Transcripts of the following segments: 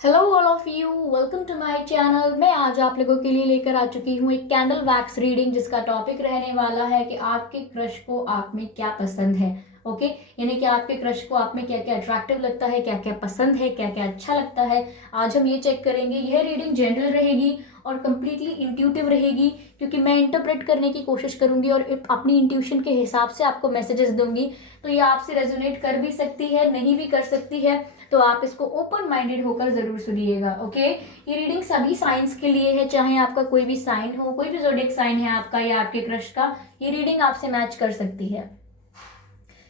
Hello all of you, welcome to my channel. मैं आज आप लोगों के लिए लेकर आ चुकी हूँ एक कैंडल वैक्स रीडिंग, जिसका टॉपिक रहने वाला है कि आपके क्रश को आप में क्या पसंद है। ओके, यानी कि आपके क्रश को आप में क्या क्या अट्रैक्टिव लगता है, क्या क्या पसंद है, क्या क्या अच्छा लगता है। आज हम ये चेक करेंगे। यह रीडिंग जनरल रहेगी और कम्प्लीटली इंट्यूटिव रहेगी, क्योंकि मैं इंटरप्रेट करने की कोशिश करूंगी और अपनी इंट्यूशन के हिसाब से आपको मैसेजेस दूंगी। तो ये आपसे रेजोनेट कर भी सकती है, नहीं भी कर सकती है, तो आप इसको ओपन माइंडेड होकर जरूर सुनिएगा। ओके, ये रीडिंग सभी साइंस के लिए है, चाहे आपका कोई भी साइन हो, कोई भी जोडिक साइन है आपका या आपके क्रश का, ये रीडिंग आपसे मैच कर सकती है।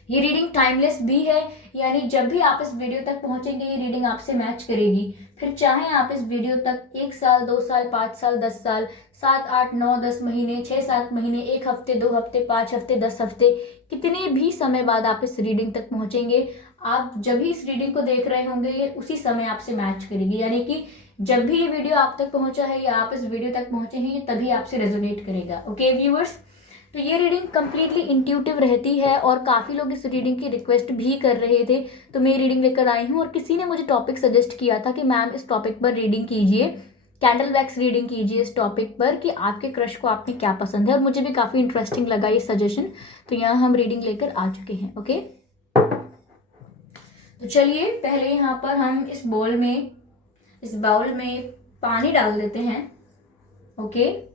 ये रीडिंग टाइमलेस भी है, यानी जब भी आप इस वीडियो तक पहुंचेंगे ये रीडिंग आपसे मैच करेगी। फिर चाहे आप इस वीडियो तक 1 साल, 2 साल, 5 साल, 10 साल, 7, 8, 9, 10 महीने, 6, 7 महीने, 1 हफ्ते, 2 हफ्ते, 5 हफ्ते, 10 हफ्ते, कितने भी समय बाद आप इस रीडिंग तक पहुंचेंगे, आप जब भी इस रीडिंग को देख रहे होंगे ये उसी समय आपसे मैच करेगी। यानी कि जब भी ये वीडियो आप तक पहुंचा है या आप इस वीडियो तक पहुंचे हैं, ये तभी आपसे रेजोनेट करेगा। ओके व्यूअर्स, तो ये रीडिंग कम्प्लीटली इंट्यूटिव रहती है और काफ़ी लोग इस रीडिंग की रिक्वेस्ट भी कर रहे थे, तो मैं रीडिंग लेकर आई हूँ। और किसी ने मुझे टॉपिक सजेस्ट किया था कि मैम इस टॉपिक पर रीडिंग कीजिए, कैंडल वैक्स रीडिंग कीजिए इस टॉपिक पर कि आपके क्रश को आप में क्या पसंद है, और मुझे भी काफ़ी इंटरेस्टिंग लगा ये सजेशन। तो यहाँ हम रीडिंग लेकर आ चुके हैं। ओके, तो चलिए पहले यहाँ पर हम इस बाउल में पानी डाल देते हैं। ओके,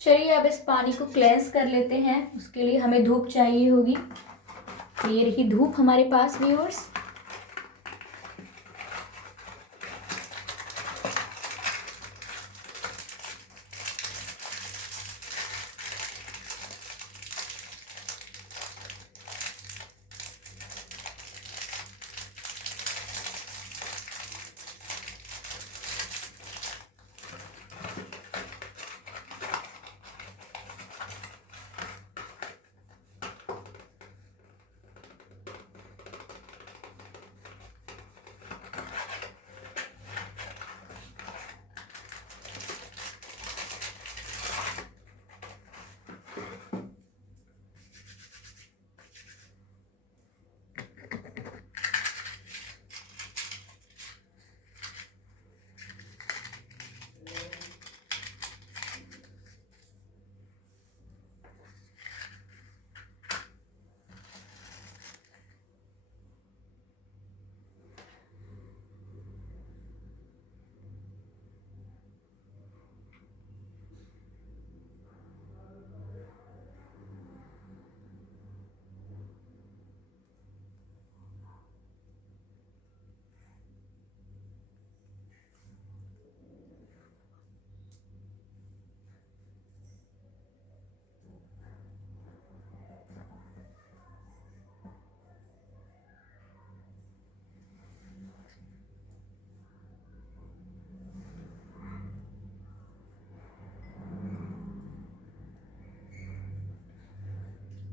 चलिए अब इस पानी को क्लेंस कर लेते हैं। उसके लिए हमें धूप चाहिए होगी, तो ये रही धूप हमारे पास व्यूअर्स।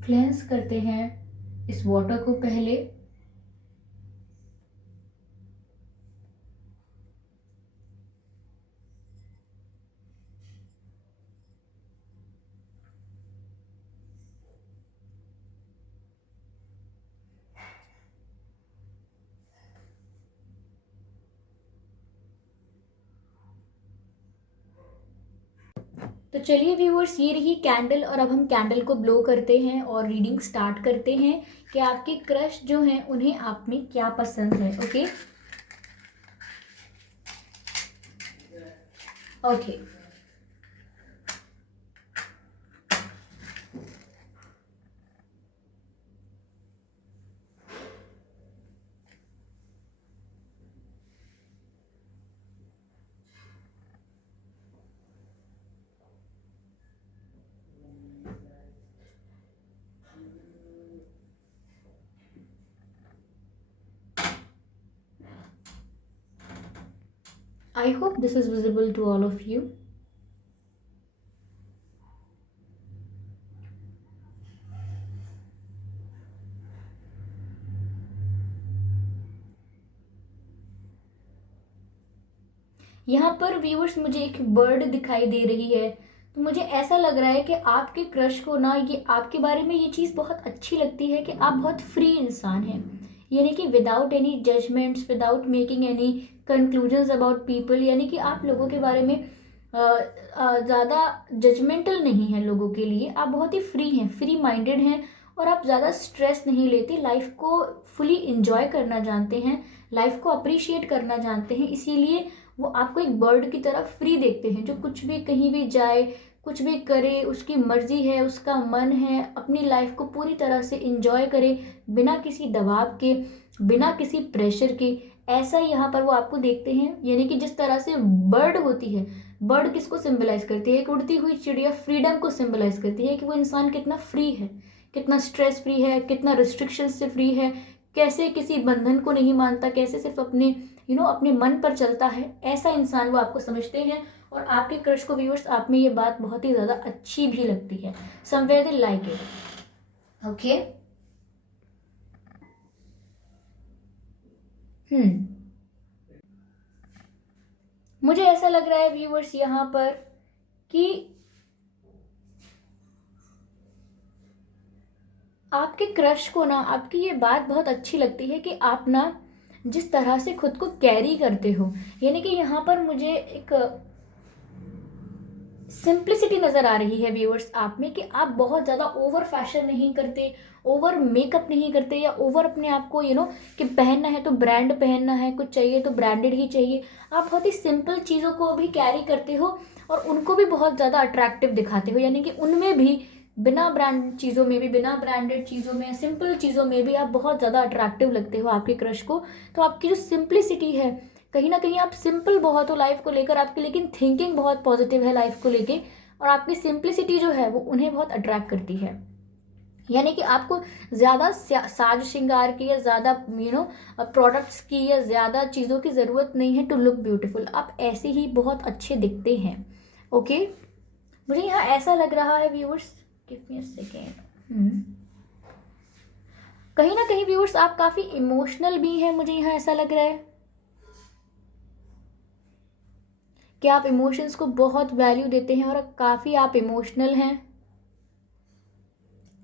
क्लेंस करते हैं इस वाटर को पहले। तो चलिए व्यूअर्स, ये रही कैंडल, और अब हम कैंडल को ब्लो करते हैं और रीडिंग स्टार्ट करते हैं कि आपके क्रश जो हैं उन्हें आप में क्या पसंद है। Okay okay, I hope this is visible to all of you. यहाँ पर व्यूअर्स मुझे एक बर्ड दिखाई दे रही है, तो मुझे ऐसा लग रहा है कि आपके क्रश को ना ये आपके बारे में ये चीज़ बहुत अच्छी लगती है कि आप बहुत फ्री इंसान हैं, यानी कि without any judgments, without making any conclusions about people, यानी कि आप लोगों के बारे में ज़्यादा जजमेंटल नहीं है लोगों के लिए। आप बहुत ही फ्री हैं, फ्री माइंडेड हैं, और आप ज़्यादा स्ट्रेस नहीं लेते, लाइफ को फुली इंजॉय करना जानते हैं, लाइफ को अप्रिशिएट करना जानते हैं। इसीलिए वो आपको एक बर्ड की तरह फ्री देखते हैं, जो कुछ भी कहीं भी जाए, कुछ भी करे, उसकी मर्जी है, उसका मन है, अपनी लाइफ को पूरी तरह से इंजॉय करे, बिना किसी दबाव के, बिना किसी प्रेशर के। ऐसा यहाँ पर वो आपको देखते हैं, यानी कि जिस तरह से बर्ड होती है, बर्ड किसको सिंबलाइज करती है? एक उड़ती हुई चिड़िया फ्रीडम को सिंबलाइज करती है, कि वो इंसान कितना फ्री है, कितना स्ट्रेस फ्री है, कितना रिस्ट्रिक्शन से फ्री है, कैसे किसी बंधन को नहीं मानता, कैसे सिर्फ अपने अपने मन पर चलता है। ऐसा इंसान वो आपको समझते हैं। और आपके क्रश को व्यूअर्स, आप में ये बात बहुत ही ज़्यादा अच्छी भी लगती है, somewhere they like it. Okay. मुझे ऐसा लग रहा है व्यूअर्स यहाँ पर कि आपके क्रश को ना आपकी ये बात बहुत अच्छी लगती है कि आप ना जिस तरह से खुद को कैरी करते हो, यानी कि यहाँ पर मुझे एक सिंप्लिसिटी नज़र आ रही है व्यूअर्स आप में, कि आप बहुत ज़्यादा ओवर फैशन नहीं करते, ओवर मेकअप नहीं करते, या ओवर अपने आप को कि पहनना है तो ब्रांड पहनना है, कुछ चाहिए तो ब्रांडेड ही चाहिए। आप बहुत ही सिंपल चीज़ों को भी कैरी करते हो, और उनको भी बहुत ज़्यादा अट्रैक्टिव दिखाते हो, यानी कि उनमें भी बिना ब्रांड चीज़ों में भी, बिना ब्रांडेड चीज़ों में, सिंपल चीज़ों में भी आप बहुत ज़्यादा अट्रैक्टिव लगते हो आपके क्रश को। तो आपकी जो सिंप्लिसिटी है, कहीं ना कहीं आप सिंपल बहुत हो लाइफ को लेकर आपकी, लेकिन थिंकिंग बहुत पॉजिटिव है लाइफ को लेके, और आपकी सिंप्लिसिटी जो है वो उन्हें बहुत अट्रैक्ट करती है। यानी कि आपको ज़्यादा साज श्रृंगार की, या ज़्यादा प्रोडक्ट्स की, या ज़्यादा चीज़ों की ज़रूरत नहीं है टू लुक ब्यूटीफुल। आप ऐसे ही बहुत अच्छे दिखते हैं। ओके। मुझे यहाँ ऐसा लग रहा है viewers, give me a second. कहीं ना कहीं व्यूअर्स आप काफ़ी इमोशनल भी हैं, मुझे यहाँ ऐसा लग रहा है कि आप इमोशंस को बहुत वैल्यू देते हैं, और काफ़ी आप इमोशनल हैं।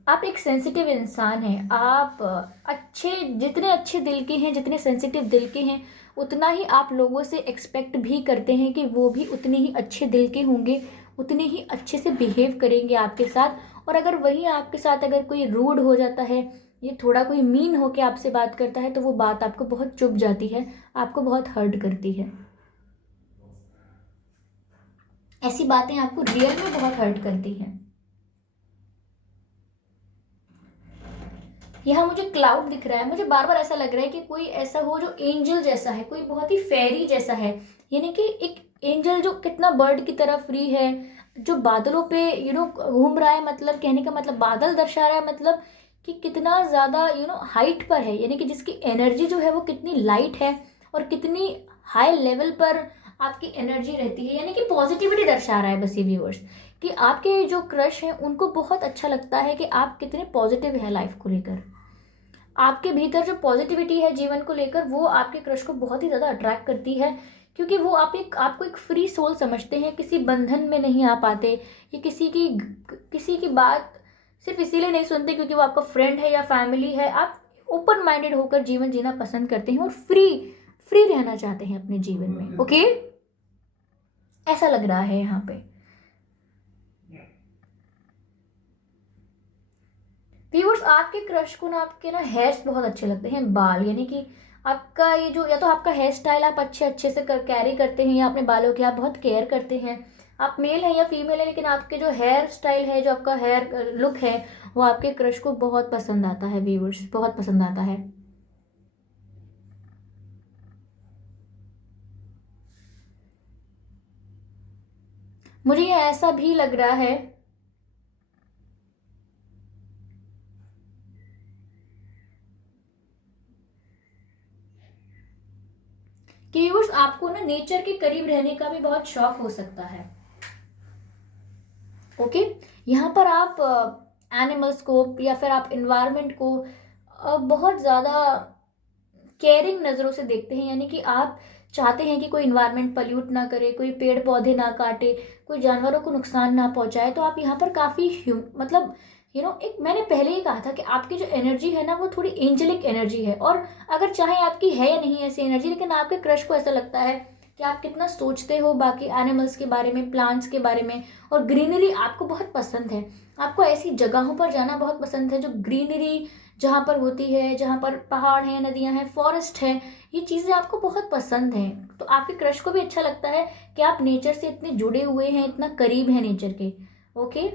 आप एक सेंसिटिव इंसान हैं। आप अच्छे, जितने अच्छे दिल के हैं, जितने सेंसिटिव दिल के हैं, उतना ही आप लोगों से एक्सपेक्ट भी करते हैं कि वो भी उतने ही अच्छे दिल के होंगे, उतने ही अच्छे से बिहेव करेंगे आपके साथ। और अगर वहीं आपके साथ अगर कोई रूड हो जाता है, ये थोड़ा कोई मीन होके आपसे बात करता है, तो वो बात आपको बहुत चुभ जाती है, आपको बहुत हर्ट करती है। ऐसी बातें आपको रियल में बहुत हर्ट करती हैं। यहाँ मुझे क्लाउड दिख रहा है, मुझे बार बार ऐसा लग रहा है कि कोई ऐसा हो जो एंजल जैसा है, कोई बहुत ही फेरी जैसा है, यानी कि एक एंजल जो कितना बर्ड की तरह फ्री है, जो बादलों पे घूम रहा है, मतलब कहने का मतलब बादल दर्शा रहा है, मतलब कि कितना ज़्यादा हाइट पर है, यानी कि जिसकी एनर्जी जो है वो कितनी लाइट है, और कितनी हाई लेवल पर आपकी एनर्जी रहती है, यानी कि पॉजिटिविटी दर्शा रहा है बस ये व्यूअर्स, कि आपके जो क्रश हैं उनको बहुत अच्छा लगता है कि आप कितने पॉजिटिव हैं लाइफ को लेकर। आपके भीतर जो पॉजिटिविटी है जीवन को लेकर, वो आपके क्रश को बहुत ही ज़्यादा अट्रैक्ट करती है, क्योंकि वो आपको एक फ्री सोल समझते हैं, किसी बंधन में नहीं आ पाते, ये किसी की बात सिर्फ इसीलिए नहीं सुनते क्योंकि वो आपका फ्रेंड है या फैमिली है। आप ओपन माइंडेड होकर जीवन जीना पसंद करते हैं, और फ्री फ्री रहना चाहते हैं अपने जीवन में। ओके। ऐसा लग रहा है यहाँ पे व्यूअर्स, आपके क्रश को ना आपके ना हेयर्स बहुत अच्छे लगते हैं, बाल, यानी कि आपका ये जो, या तो आपका हेयर स्टाइल आप अच्छे अच्छे से कैरी करते हैं, या अपने बालों की आप बहुत केयर करते हैं। आप मेल हैं या फीमेल हैं, लेकिन आपके जो हेयर स्टाइल है, जो आपका हेयर लुक है, वो आपके क्रश को बहुत पसंद आता है व्यूअर्स, बहुत पसंद आता है। मुझे ये ऐसा भी लग रहा है कि व्यूअर्स आपको ना नेचर के करीब रहने का भी बहुत शौक हो सकता है। ओके, यहाँ पर आप एनिमल्स को या फिर आप इन्वायरमेंट को बहुत ज़्यादा केयरिंग नज़रों से देखते हैं, यानी कि आप चाहते हैं कि कोई इन्वायरमेंट पल्यूट ना करे, कोई पेड़ पौधे ना काटे, कोई जानवरों को नुकसान ना पहुंचाए। तो आप यहाँ पर काफ़ी मतलब एक मैंने पहले ही कहा था कि आपकी जो एनर्जी है ना वो थोड़ी एंजेलिक एनर्जी है। और अगर चाहे आपकी है या नहीं ऐसी एनर्जी, लेकिन आपके क्रश को ऐसा लगता है कि आप कितना सोचते हो बाकी एनिमल्स के बारे में, प्लांट्स के बारे में, और ग्रीनरी आपको बहुत पसंद है। आपको ऐसी जगहों पर जाना बहुत पसंद है जो ग्रीनरी जहाँ पर होती है, जहाँ पर पहाड़ हैं, नदियाँ हैं, फॉरेस्ट है, ये चीज़ें आपको बहुत पसंद हैं। तो आपके क्रश को भी अच्छा लगता है कि आप नेचर से इतने जुड़े हुए हैं, इतना करीब है नेचर के। Okay,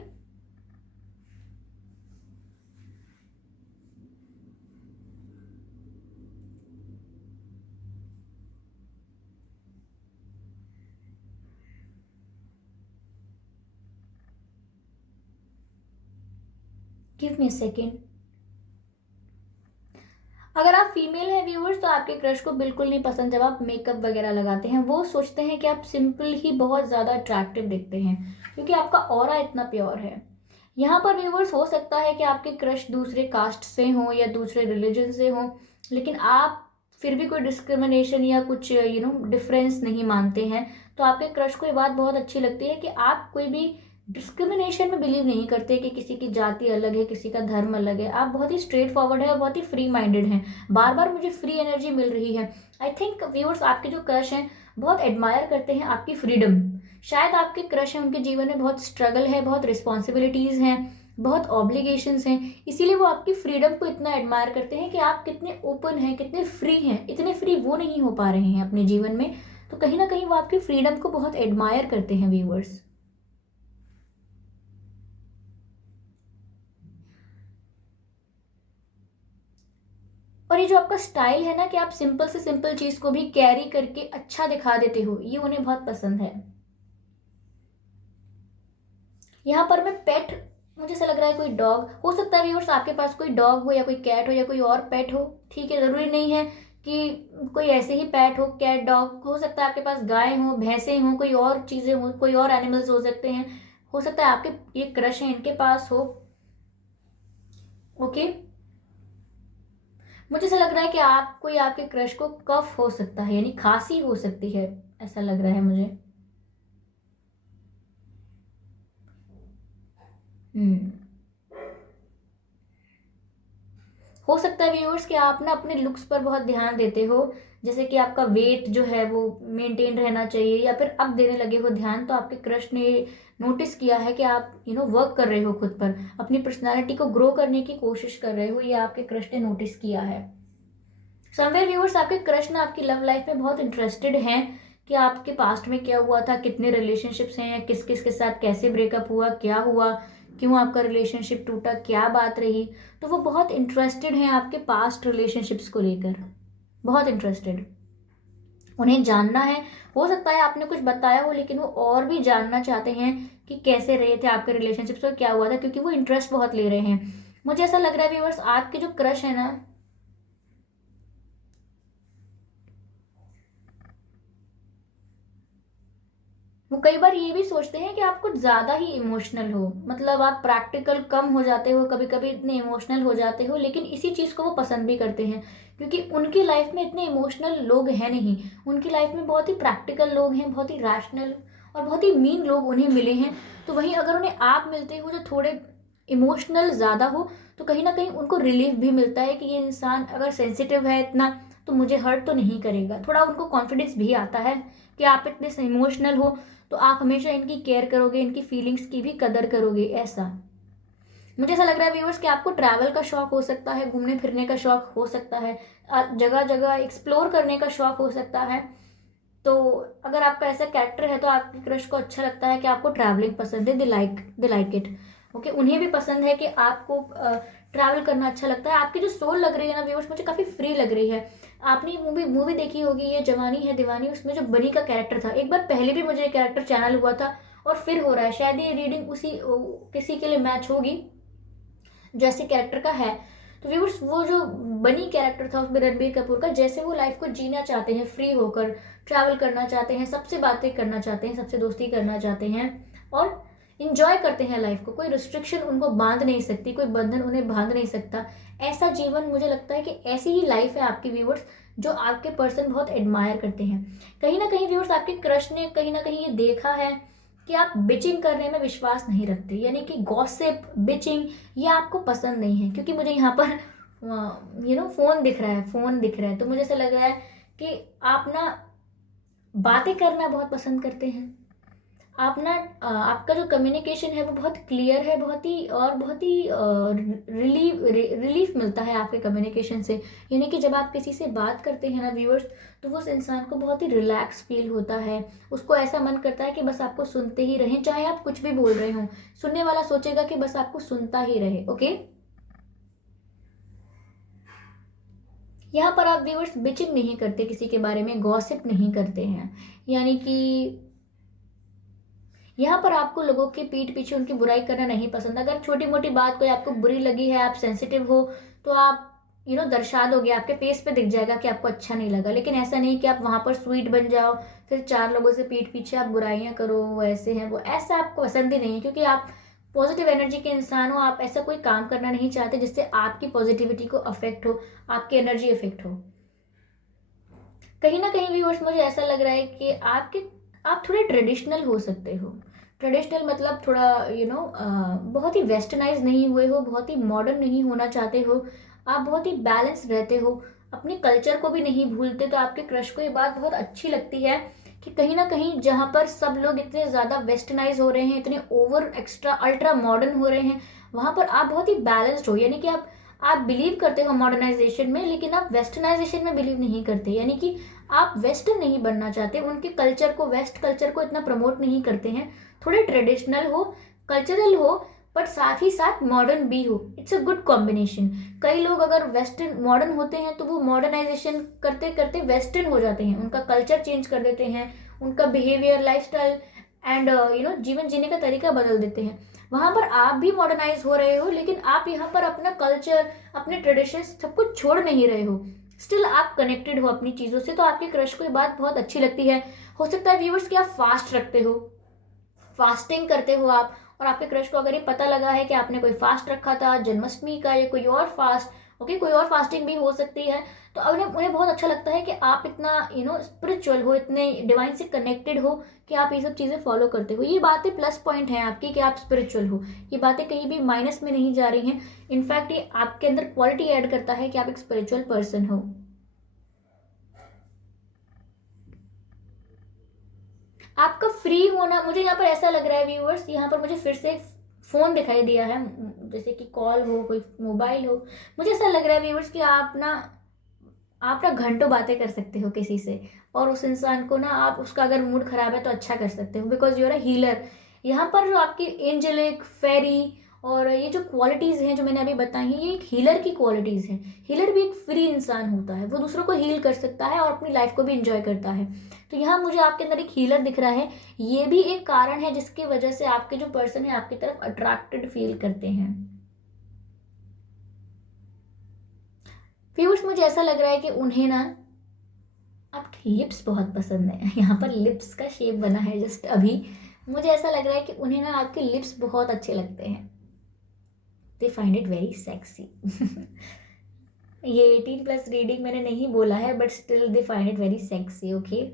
give me a second. अगर आप फीमेल हैं व्यूअर्स, तो आपके क्रश को बिल्कुल नहीं पसंद जब आप मेकअप वगैरह लगाते हैं। वो सोचते हैं कि आप सिंपल ही बहुत ज़्यादा अट्रैक्टिव दिखते हैं, क्योंकि आपका ऑरा इतना प्योर है। यहाँ पर व्यूअर्स हो सकता है कि आपके क्रश दूसरे कास्ट से हों या दूसरे रिलीजन से हों, लेकिन आप फिर भी कोई डिस्क्रिमिनेशन या कुछ डिफरेंस नहीं मानते हैं। तो आपके क्रश को ये बात बहुत अच्छी लगती है कि आप कोई भी डिस्क्रिमिनेशन में बिलीव नहीं करते कि किसी की जाति अलग है, किसी का धर्म अलग है। आप बहुत ही स्ट्रेट फॉरवर्ड है और बहुत ही फ्री माइंडेड हैं। बार बार मुझे फ्री एनर्जी मिल रही है। आई थिंक व्यूअर्स आपके जो क्रश हैं बहुत एडमायर करते हैं आपकी फ्रीडम। शायद आपके क्रश हैं उनके जीवन में बहुत स्ट्रगल है, बहुत रिस्पॉन्सिबिलिटीज़ हैं, बहुत ऑब्लिगेशंस हैं, इसीलिए वो आपकी फ्रीडम को इतना एडमायर करते हैं कि आप कितने ओपन हैं, कितने फ्री हैं। इतने फ्री वो नहीं हो पा रहे हैं अपने जीवन में, तो कहीं ना कहीं वो आपकी फ्रीडम को बहुत एडमायर करते हैं व्यूअर्स। और ये जो आपका स्टाइल है ना कि आप सिंपल से सिंपल चीज को भी कैरी करके अच्छा दिखा देते हो, ये उन्हें बहुत पसंद है। यहाँ पर मैं पेट, मुझे ऐसा लग रहा है कोई डॉग हो सकता है व्यूअर्स, आपके पास कोई डॉग हो या कोई कैट हो या कोई और पेट हो। ठीक है, जरूरी नहीं है कि कोई ऐसे ही पेट हो, कैट डॉग हो सकता है, आपके पास गाय हो, भैंसे हो, कोई और चीजें हो, कोई और एनिमल्स हो सकते हैं। हो सकता है आपके ये क्रश है इनके पास हो। ओके, मुझे ऐसा लग रहा है कि आपको या आपके क्रश को कफ हो सकता है, यानी खांसी हो सकती है, ऐसा लग रहा है मुझे। हम्म, हो सकता है व्यूअर्स कि आप ना अपने लुक्स पर बहुत ध्यान देते हो, जैसे कि आपका वेट जो है वो मेंटेन रहना चाहिए, या फिर अब देने लगे हो ध्यान। तो आपके क्रश ने नोटिस किया है कि आप वर्क कर रहे हो खुद पर, अपनी पर्सनालिटी को ग्रो करने की कोशिश कर रहे हो, ये आपके क्रश ने नोटिस किया है। समवेयर व्यूअर्स आपके क्रश ना आपकी लव लाइफ में बहुत इंटरेस्टेड हैं कि आपके पास्ट में क्या हुआ था, कितने रिलेशनशिप्स हैं, किस किस के साथ कैसे ब्रेकअप हुआ, क्या हुआ, क्यों आपका रिलेशनशिप टूटा, क्या बात रही। तो वो बहुत इंटरेस्टेड हैं आपके पास्ट रिलेशनशिप्स को लेकर, बहुत इंटरेस्टेड, उन्हें जानना है। हो सकता है आपने कुछ बताया हो, लेकिन वो और भी जानना चाहते हैं कि कैसे रहे थे आपके रिलेशनशिप्स और क्या हुआ था, क्योंकि वो इंटरेस्ट बहुत ले रहे हैं। मुझे ऐसा लग रहा है व्यूअर्स आपके जो क्रश है ना, वो कई बार ये भी सोचते हैं कि आप कुछ ज्यादा ही इमोशनल हो, मतलब आप प्रैक्टिकल कम हो जाते हो, कभी कभी इतने इमोशनल हो जाते हो। लेकिन इसी चीज को वो पसंद भी करते हैं, क्योंकि उनकी लाइफ में इतने इमोशनल लोग हैं नहीं। उनकी लाइफ में बहुत ही प्रैक्टिकल लोग हैं, बहुत ही रैशनल और बहुत ही मीन लोग उन्हें मिले हैं। तो वहीं अगर उन्हें आप मिलते हो जो थोड़े इमोशनल ज़्यादा हो, तो कहीं ना कहीं उनको रिलीफ भी मिलता है कि ये इंसान अगर सेंसिटिव है इतना, तो मुझे हर्ट तो नहीं करेगा। थोड़ा उनको कॉन्फिडेंस भी आता है कि आप इतने इमोशनल हो, तो आप हमेशा इनकी केयर करोगे, इनकी फीलिंग्स की भी कदर करोगे, ऐसा। मुझे ऐसा लग रहा है व्यूअर्स कि आपको ट्रैवल का शौक हो सकता है, घूमने फिरने का शौक हो सकता है, जगह जगह एक्सप्लोर करने का शौक हो सकता है। तो अगर आपका ऐसा कैरेक्टर है तो आपके क्रश को अच्छा लगता है कि आपको ट्रैवलिंग पसंद है, दे लाइक इट। ओके, उन्हें भी पसंद है कि आपको ट्रैवल करना अच्छा लगता है। आपकी जो सोल लग रही है ना व्यूअर्स, मुझे काफ़ी फ्री लग रही है। आपने मूवी मूवी देखी होगी ये जवानी है दीवानी, उसमें जो बनी का कैरेक्टर था, एक बार पहले भी मुझे ये कैरेक्टर चैनल हुआ था और फिर हो रहा है, शायद ये रीडिंग उसी किसी के लिए मैच होगी जैसे कैरेक्टर का है। तो व्यूअर्स वो जो बनी कैरेक्टर था उसमें रणबीर कपूर का, जैसे वो लाइफ को जीना चाहते हैं, फ्री होकर ट्रैवल करना चाहते हैं, सबसे बातें करना चाहते हैं, सबसे दोस्ती करना चाहते हैं और इंजॉय करते हैं लाइफ को, कोई रिस्ट्रिक्शन उनको बांध नहीं सकती, कोई बंधन उन्हें बांध नहीं सकता। ऐसा जीवन, मुझे लगता है कि ऐसी ही लाइफ है आपकी व्यूअर्स जो आपके पर्सन बहुत एडमायर करते हैं। कहीं ना कहीं व्यूअर्स आपके क्रश ने कहीं ना कहीं ये देखा है कि आप बिचिंग करने में विश्वास नहीं रखते, यानी कि गॉसिप, बिचिंग, ये आपको पसंद नहीं है। क्योंकि मुझे यहाँ पर फोन दिख रहा है, फोन दिख रहा है, तो मुझे ऐसा लग रहा है कि आप ना बातें करना बहुत पसंद करते हैं। आप ना आपका जो कम्युनिकेशन है वो बहुत क्लियर है, बहुत ही रिलीफ मिलता है आपके कम्युनिकेशन से। यानी कि जब आप किसी से बात करते हैं ना व्यूअर्स, तो वो उस इंसान को बहुत ही रिलैक्स फील होता है, उसको ऐसा मन करता है कि बस आपको सुनते ही रहें, चाहे आप कुछ भी बोल रहे हो, सुनने वाला सोचेगा कि बस आपको सुनता ही रहे। ओके, यहाँ पर आप व्यूअर्स बिचिंग नहीं करते, किसी के बारे में गॉसिप नहीं करते हैं, यानी कि यहाँ पर आपको लोगों के पीठ पीछे उनकी बुराई करना नहीं पसंद। अगर छोटी मोटी बात कोई आपको बुरी लगी है, आप सेंसिटिव हो, तो आप दर्शा दोगे, आपके फेस पे दिख जाएगा कि आपको अच्छा नहीं लगा। लेकिन ऐसा नहीं कि आप वहां पर स्वीट बन जाओ, फिर चार लोगों से पीठ पीछे आप बुराइयां करो, वो ऐसे हैं वो, ऐसा आपको पसंद ही नहीं है। क्योंकि आप पॉजिटिव एनर्जी के इंसान हो, आप ऐसा कोई काम करना नहीं चाहते जिससे आपकी पॉजिटिविटी को अफेक्ट हो, आपकी एनर्जी अफेक्ट हो। कहीं ना कहीं व्यूअर्स मुझे ऐसा लग रहा है कि आप थोड़े ट्रेडिशनल हो सकते हो। ट्रेडिशनल मतलब थोड़ा बहुत ही वेस्टर्नाइज नहीं हुए हो, बहुत ही मॉडर्न नहीं होना चाहते हो, आप बहुत ही बैलेंस रहते हो, अपने कल्चर को भी नहीं भूलते। तो आपके क्रश को ये बात बहुत अच्छी लगती है कि कहीं ना कहीं जहाँ पर सब लोग इतने ज़्यादा वेस्टर्नाइज हो रहे हैं, इतने ओवर एक्स्ट्रा अल्ट्रा मॉडर्न हो रहे हैं, वहाँ पर आप बहुत ही बैलेंस्ड हो। यानी कि आप बिलीव करते हो मॉडर्नाइजेशन में, लेकिन आप वेस्टर्नाइजेशन में बिलीव नहीं करते। यानी कि आप वेस्टर्न नहीं बनना चाहते, उनके कल्चर को, वेस्ट कल्चर को इतना प्रमोट नहीं करते हैं। थोड़े ट्रेडिशनल हो, कल्चरल हो, बट साथ ही साथ मॉडर्न भी हो। It's a good combination. कई लोग अगर वेस्टर्न मॉडर्न होते हैं तो वो मॉडर्नाइजेशन करते करते वेस्टर्न हो जाते हैं, उनका कल्चर चेंज कर देते हैं, उनका बिहेवियर, लाइफस्टाइल एंड जीवन जीने का तरीका बदल देते हैं। वहां पर आप भी मॉडर्नाइज हो रहे हो, लेकिन आप यहाँ पर अपना कल्चर, अपने ट्रेडिशन सब कुछ छोड़ नहीं रहे हो, स्टिल आप कनेक्टेड हो अपनी चीज़ों से। तो आपके क्रश को ये बात बहुत अच्छी लगती है। हो सकता है व्यूअर्स कि आप फास्ट रखते हो, फास्टिंग करते हो आप, और आपके क्रश को अगर ये पता लगा है कि आपने कोई फास्ट रखा था जन्माष्टमी का या कोई और फास्ट, ओके, कोई और फास्टिंग भी हो सकती है, तो उन्हें बहुत अच्छा लगता है कि आप इतना स्पिरिचुअल हो, इतने डिवाइन से कनेक्टेड हो कि आप ये सब चीज़ें फॉलो करते हो। ये बातें प्लस पॉइंट हैं आपकी कि आप स्पिरिचुअल हो, ये बातें कहीं भी माइनस में नहीं जा रही हैं। इनफैक्ट ये आपके अंदर क्वालिटी ऐड करता है कि आप एक स्पिरिचुअल पर्सन हो। आपका फ्री होना, मुझे यहाँ पर ऐसा लग रहा है व्यूअर्स, यहाँ पर मुझे फिर से फ़ोन दिखाई दिया है, जैसे कि कॉल हो, कोई मोबाइल हो। मुझे ऐसा लग रहा है व्यूअर्स कि आप ना घंटों बातें कर सकते हो किसी से, और उस इंसान को ना, आप उसका अगर मूड खराब है तो अच्छा कर सकते हो, बिकॉज यूर अ हीलर। यहाँ पर जो आपकी एंजेलिक, फेरी और ये जो क्वालिटीज़ हैं जो मैंने अभी बताई हैं, ये एक हीलर की क्वालिटीज़ हैं। हीलर भी एक फ्री इंसान होता है, वो दूसरों को हील कर सकता है और अपनी लाइफ को भी इंजॉय करता है। तो यहाँ मुझे आपके अंदर एक हीलर दिख रहा है। ये भी एक कारण है जिसकी वजह से आपके जो पर्सन है आपकी तरफ अट्रैक्टेड फील करते हैं। व्यूअर्स मुझे ऐसा लग रहा है कि उन्हें ना आपके लिप्स बहुत पसंद है। यहाँ पर लिप्स का शेप बना है जस्ट अभी। मुझे ऐसा लग रहा है कि उन्हें ना आपके लिप्स बहुत अच्छे लगते हैं, they find it very sexy. ये 18+ रीडिंग मैंने नहीं बोला है, but still they find it very sexy. Okay,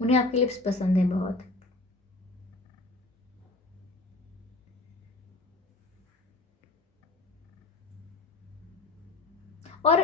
उन्हें आपके लिप्स पसंद है बहुत। और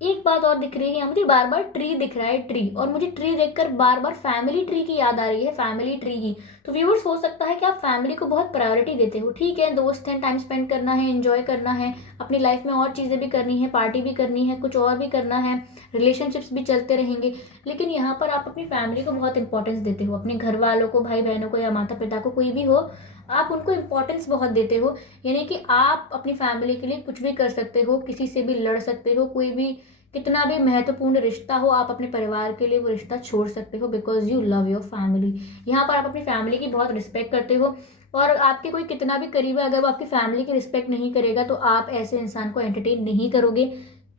एक बात और दिख रही है यहाँ, मुझे बार बार ट्री दिख रहा है, ट्री, और मुझे ट्री देखकर बार बार फैमिली ट्री की याद आ रही है, फैमिली ट्री की। तो व्यूअर्स हो सकता है कि आप फैमिली को बहुत प्रायोरिटी देते हो। ठीक है, दोस्त हैं, टाइम स्पेंड करना है, एंजॉय करना है, अपनी लाइफ में और चीज़ें भी करनी है, पार्टी भी करनी है, कुछ और भी करना है, रिलेशनशिप्स भी चलते रहेंगे, लेकिन यहाँ पर आप अपनी फैमिली को बहुत इंपॉर्टेंस देते हो, अपने घर वालों को, भाई बहनों को या माता पिता को, कोई भी हो, आप उनको इम्पोर्टेंस बहुत देते हो। यानी कि आप अपनी फैमिली के लिए कुछ भी कर सकते हो, किसी से भी लड़ सकते हो, कोई भी कितना भी महत्वपूर्ण रिश्ता हो, आप अपने परिवार के लिए वो रिश्ता छोड़ सकते हो because you love your family. यहाँ पर आप अपनी फैमिली की बहुत रिस्पेक्ट करते हो, और आपके कोई कितना भी करीब है, अगर वो आपकी फैमिली की रिस्पेक्ट नहीं करेगा तो आप ऐसे इंसान को एंटरटेन नहीं करोगे,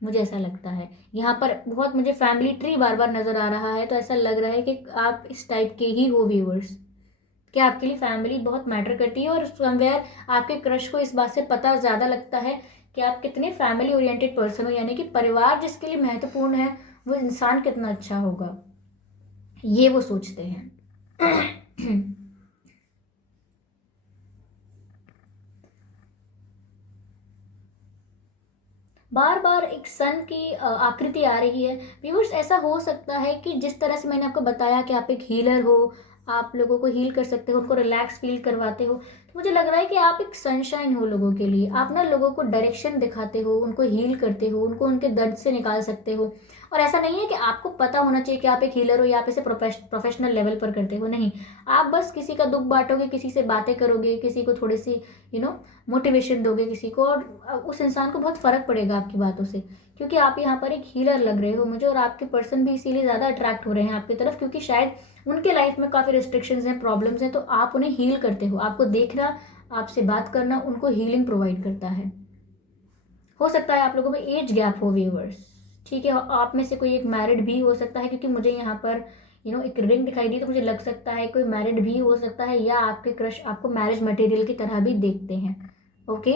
मुझे ऐसा लगता है। यहाँ पर बहुत मुझे फैमिली ट्री बार बार नज़र आ रहा है, तो ऐसा लग रहा है कि आप इस टाइप के ही हो व्यूअर्स, कि आपके लिए फैमिली बहुत मैटर करती है, और समवेयर आपके क्रश को इस बात से पता ज़्यादा लगता है कि आप कितने फैमिली ओरिएंटेड पर्सन हो, यानी कि परिवार जिसके लिए महत्वपूर्ण है वो इंसान कितना अच्छा होगा, ये वो सोचते हैं। बार बार एक सन की आकृति आ रही है व्यूअर्स। ऐसा हो सकता है कि जिस तरह से मैंने आपको बताया कि आप एक हीलर हो, आप लोगों को हील कर सकते हो, उनको रिलैक्स फील करवाते हो, तो मुझे लग रहा है कि आप एक सनशाइन हो लोगों के लिए। आप ना लोगों को डायरेक्शन दिखाते हो, उनको हील करते हो, उनको उनके दर्द से निकाल सकते हो। और ऐसा नहीं है कि आपको पता होना चाहिए कि आप एक हीलर हो या आप इसे प्रोफेशनल लेवल पर करते हो, नहीं। आप बस किसी का दुख बांटोगे, किसी से बातें करोगे, किसी को थोड़ी सी मोटिवेशन दोगे किसी को, और उस इंसान को बहुत फ़र्क पड़ेगा आपकी बातों से, क्योंकि आप यहाँ पर एक हीलर लग रहे हो मुझे, और आपके पर्सन भी इसीलिए ज़्यादा अट्रैक्ट हो रहे हैं आपकी तरफ, क्योंकि शायद उनके लाइफ में काफ़ी रिस्ट्रिक्शंस हैं, प्रॉब्लम्स हैं, तो आप उन्हें हील करते हो। आपको देखना, आपसे बात करना उनको हीलिंग प्रोवाइड करता है। हो सकता है आप लोगों में एज गैप हो व्यूवर्स, ठीक है, आप में से कोई एक मैरिड भी हो सकता है, क्योंकि मुझे यहाँ पर एक रिंग दिखाई दी, तो मुझे लग सकता है कोई मैरिड भी हो सकता है, या आपके क्रश आपको मैरिज मटेरियल की तरह भी देखते हैं। ओके,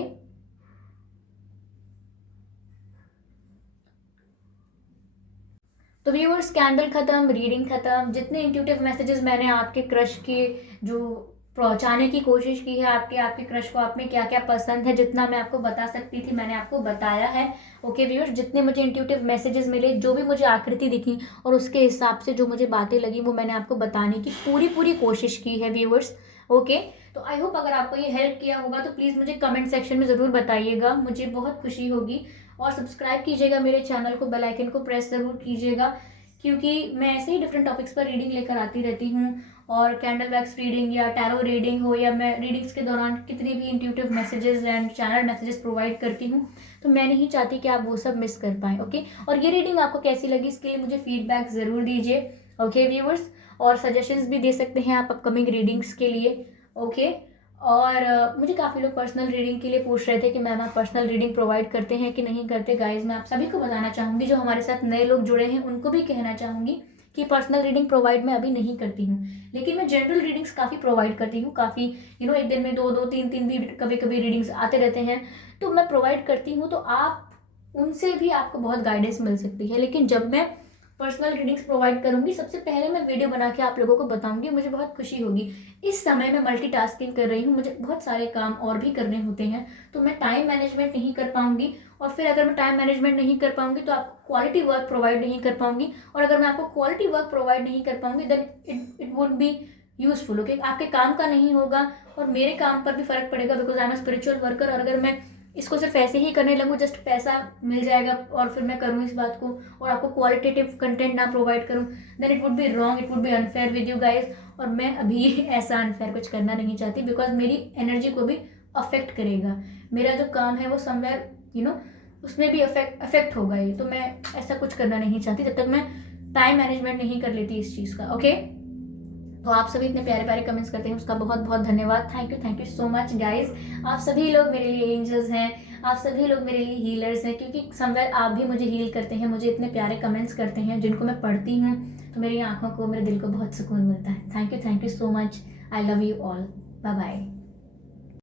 तो व्यूअर्स कैंडल खत्म, रीडिंग खत्म। जितने इंट्यूटिव मैसेजेस मैंने आपके क्रश के जो पहुंचाने की कोशिश की है, आपके क्रश को आप में क्या क्या पसंद है, जितना मैं आपको बता सकती थी मैंने आपको बताया है। ओके व्यूअर्स, जितने मुझे इंट्यूटिव मैसेजेस मिले, जो भी मुझे आकृति दिखी और उसके हिसाब से जो मुझे बातें लगी, वो मैंने आपको बताने की पूरी पूरी कोशिश की है व्यूअर्स। ओके, तो आई होप अगर आपको ये हेल्प किया होगा तो प्लीज़ मुझे कमेंट सेक्शन में ज़रूर बताइएगा, मुझे बहुत खुशी होगी। और सब्सक्राइब कीजिएगा मेरे चैनल को, बेल आइकन को प्रेस ज़रूर कीजिएगा, क्योंकि मैं ऐसे ही डिफरेंट टॉपिक्स पर रीडिंग लेकर आती रहती हूँ। और कैंडल वैक्स रीडिंग या टैरो रीडिंग हो, या मैं रीडिंग्स के दौरान कितनी भी intuitive messages and channel messages provide करती हूँ, तो मैं नहीं चाहती कि आप वो सब मिस कर पाएँ। ओके, और ये रीडिंग आपको कैसी लगी इसके लिए मुझे फीडबैक ज़रूर दीजिए। ओके व्यूअर्स, और सजेशंस भी दे सकते हैं आप अपकमिंग रीडिंग्स के लिए। ओके, और मुझे काफ़ी लोग पर्सनल रीडिंग के लिए पूछ रहे थे कि मैम आप पर्सनल रीडिंग प्रोवाइड करते हैं कि नहीं करते। गाइज, मैं आप सभी को बताना चाहूँगी, जो हमारे साथ नए लोग जुड़े हैं उनको भी कहना चाहूँगी कि पर्सनल रीडिंग प्रोवाइड मैं अभी नहीं करती हूँ, लेकिन मैं जनरल रीडिंग्स काफ़ी प्रोवाइड करती हूँ। काफ़ी एक दिन में 2-2 3-3 भी कभी कभी रीडिंग्स आते रहते हैं, तो मैं प्रोवाइड करती हूँ। तो आप उनसे भी आपको बहुत गाइडेंस मिल सकती है। लेकिन जब मैं पर्सनल रीडिंग्स प्रोवाइड करूंगी, सबसे पहले मैं वीडियो बना के आप लोगों को बताऊंगी, मुझे बहुत खुशी होगी। इस समय मैं मल्टीटास्किंग कर रही हूँ, मुझे बहुत सारे काम और भी करने होते हैं, तो मैं टाइम मैनेजमेंट नहीं कर पाऊंगी। और फिर अगर मैं टाइम मैनेजमेंट नहीं कर पाऊंगी तो आपको क्वालिटी वर्क प्रोवाइड नहीं कर पाऊंगी, और अगर मैं आपको क्वालिटी वर्क प्रोवाइड नहीं कर पाऊंगी then it would be useful. Okay, आपके काम का नहीं होगा और मेरे काम पर भी फर्क पड़ेगा, because I am a spiritual worker. और अगर मैं इसको सिर्फ ऐसे ही करने लगूँ, जस्ट पैसा मिल जाएगा और फिर मैं करूँ इस बात को, और आपको क्वालिटेटिव कंटेंट ना प्रोवाइड करूँ, then it would be wrong, it would be unfair with you guys. और मैं अभी ऐसा अनफेयर कुछ करना नहीं चाहती, बिकॉज मेरी एनर्जी को भी अफेक्ट करेगा। मेरा जो काम है वो समवेयर उसमें भी अफेक्ट होगा ये, तो मैं ऐसा कुछ करना नहीं चाहती जब तक मैं टाइम मैनेजमेंट नहीं कर लेती इस चीज़ का। ओके, तो आप सभी इतने प्यारे प्यारे कमेंट्स करते हैं, उसका बहुत बहुत धन्यवाद। Thank you so much guys. आप सभी लोग मेरे लिए एंजल्स हैं, आप सभी लोग मेरे लिए हीलर्स हैं, क्योंकि समवेयर आप भी मुझे हील करते हैं, मुझे इतने प्यारे कमेंट्स करते हैं जिनको मैं पढ़ती हूँ, तो मेरी आंखों को, मेरे दिल को बहुत सुकून मिलता है। Thank you so much. I love you all. Bye bye.